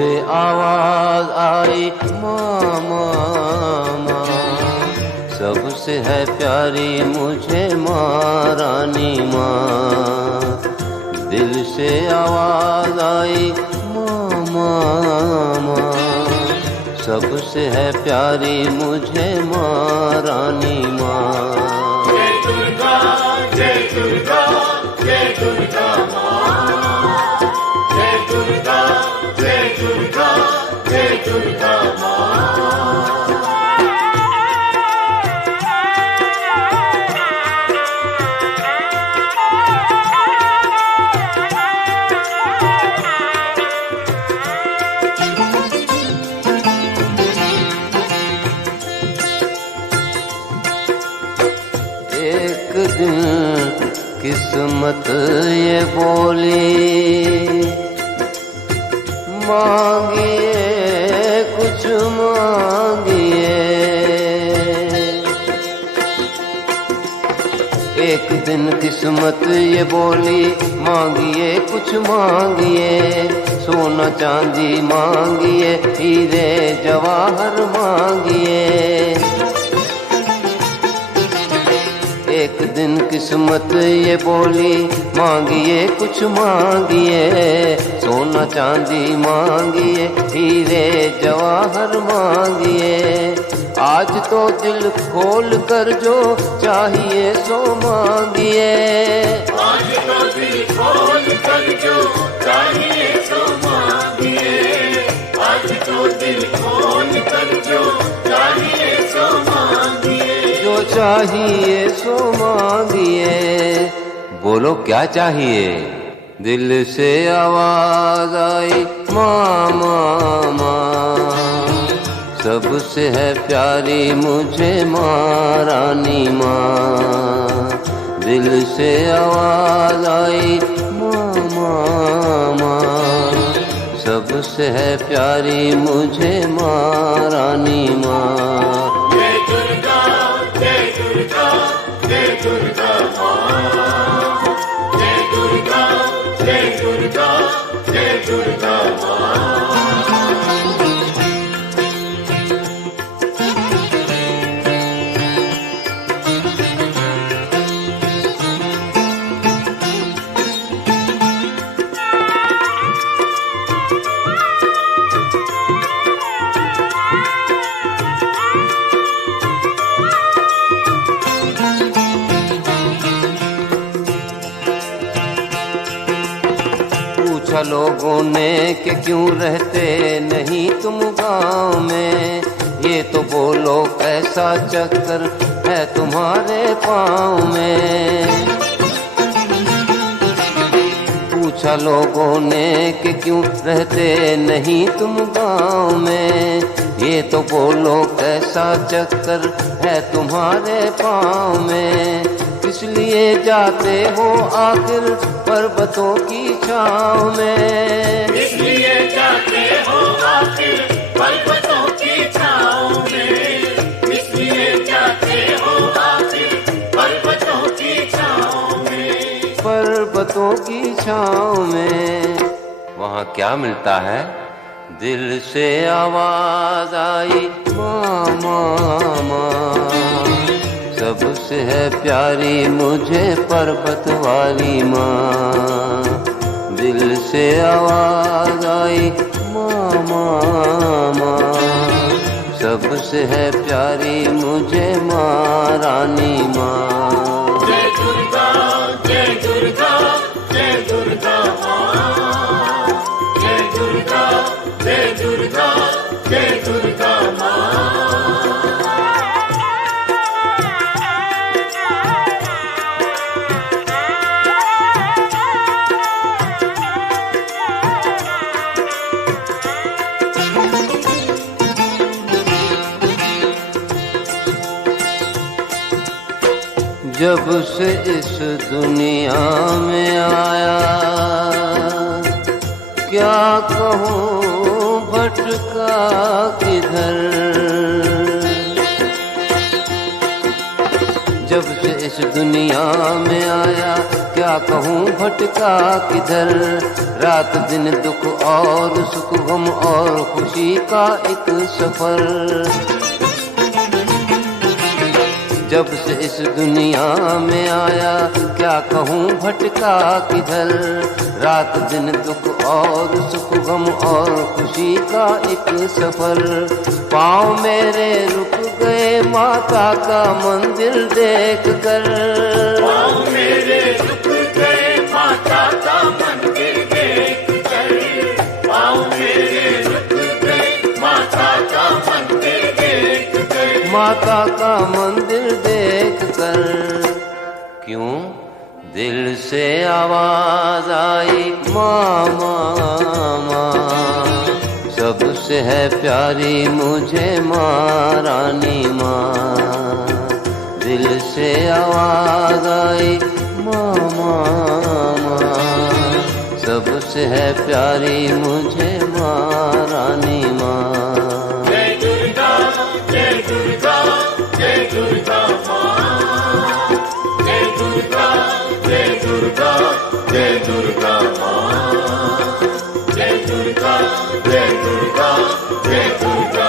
से आवाज आई माँ माँ माँ, सबसे है प्यारी मुझे माँ रानी माँ। दिल से आवाज आई माँ माँ माँ, सबसे है प्यारी मुझे माँ रानी माँ। जय दुर्गा जय दुर्गा जय दुर्गा माँ, जय दुर्गा जय दुर्गा जय दुर्गा माँ। एक दिन किस्मत ये बोली, मांगिए कुछ मांगिए। एक दिन किस्मत ये बोली, मांगिए कुछ मांगिए। सोना चांदी मांगिए, हीरे जवाहर मांगिए। एक दिन किस्मत ये बोली, मांगिए कुछ मांगिए। सोना चांदी मांगिए, हीरे जवाहर मांगिए। आज तो दिल खोल कर जो चाहिए सो मांगिए। आज तो दिल खोल कर जो चाहिए सो मांगिए। आज तो दिल खोल कर जो चाहिए सो मांगिए। जो चाहिए सो मांगिए। बोलो क्या चाहिए? दिल से आवाज आई माँ माँ माँ, सबसे है प्यारी मुझे माँ रानी माँ। दिल से आवाज आई माँ माँ माँ, सबसे है प्यारी मुझे माँ रानी माँ। जय दुर्गा जय दुर्गा माँ, जय दुर्गा जय दुर्गा जय दुर्गा माँ। पूछा लोगों ने कि क्यों रहते नहीं तुम गाँव में। ये तो बोलो कैसा चक्कर है तुम्हारे पाँव में। पूछा लोगों ने कि क्यों रहते नहीं तुम गाँव में। ये तो बोलो कैसा चक्कर है तुम्हारे पाँव में। इसलिए जाते हो आखिर पर्वतों की छाँव में। इसलिए जाते हो आखिर पर्वतों की छाँव में। इसलिए जाते हो आखिर पर्वतों की छाँव में। पर्वतों की छाँव में वहाँ क्या मिलता है? दिल से आवाज आई माँ माँ माँ, सबसे है प्यारी मुझे पर्वत वाली माँ। दिल से आवाज आई माँ माँ माँ, सबसे है प्यारी मुझे माँ रानी माँ। जय दुर्गा जय दुर्गा जय दुर्गा माँ, जय दुर्गा जय दुर्गा जय दुर्गा माँ। जब से इस दुनिया में आया, क्या कहूँ भटका किधर। जब से इस दुनिया में आया, क्या क्या कहूँ भटका किधर। रात दिन दुख और सुख, गम और खुशी का एक सफर। जब से इस दुनिया में आया क्या कहूँ भटका किधर। रात दिन दुख और सुख, गम और खुशी का एक सफर। पाँव मेरे रुक गए माता का मंदिर देख कर। पाँव मेरे रुक गए माता का मंदिर देख कर। पाँव मेरे रुक गए माता का मंदिर देख कर। माता का मंदिर देख कर। क्यों दिल से आवाज आई माँ माँ माँ, सबसे है प्यारी मुझे माँ रानी माँ। दिल से आवाज आई माँ माँ माँ, सबसे है प्यारी मुझे माँ रानी माँ। जय दुर्गा जय दुर्गा जय दुर्गा माँ। जय दुर्गा जय दुर्गा जय दुर्गा माँ। जय दुर्गा जय दुर्गा जय दुर्गा